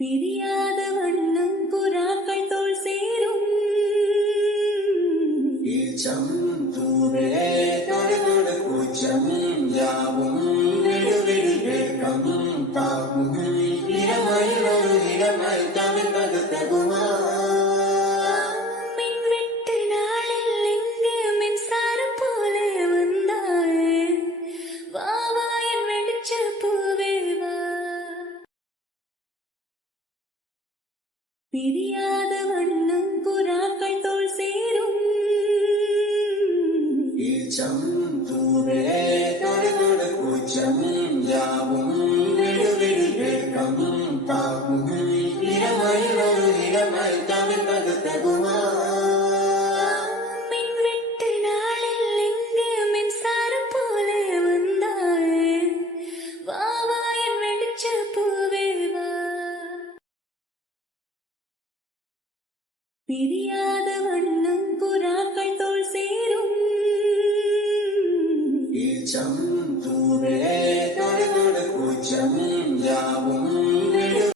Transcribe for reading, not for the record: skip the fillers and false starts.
பிரியாத வண்ணம் புறாக்கள் தோல் சேரும் ஈச்சம் தூவே தொடுதொடு கூச்சம் யாவும் நெடுவெளி வேகம் தாக்கும் இளமையில் ஒரு இளமை தவிர்ப்பது தகுமா மின்வெட்டு நாளில் இங்கு மின்சாரம் போல வந்தாயே வா வா என் வெளிச்ச பூவே வா பிரியாத வண்ணம் புறாக்கள் தோல் சேரும் ஈச்சம் தூவே தொடுதொடு கூச்சம் யாவும் நெடுவெளி வேகம் தாக்கும் இளமையில் ஒரு இளமை தவிர்ப்பது தகுமா மின்வெட்டு நாளில் இங்கு மின்சாரம் போல வந்தாயே வா வா என் வெளிச்ச பூவே வா பிரியாத வண்ணம் புறாக்கள்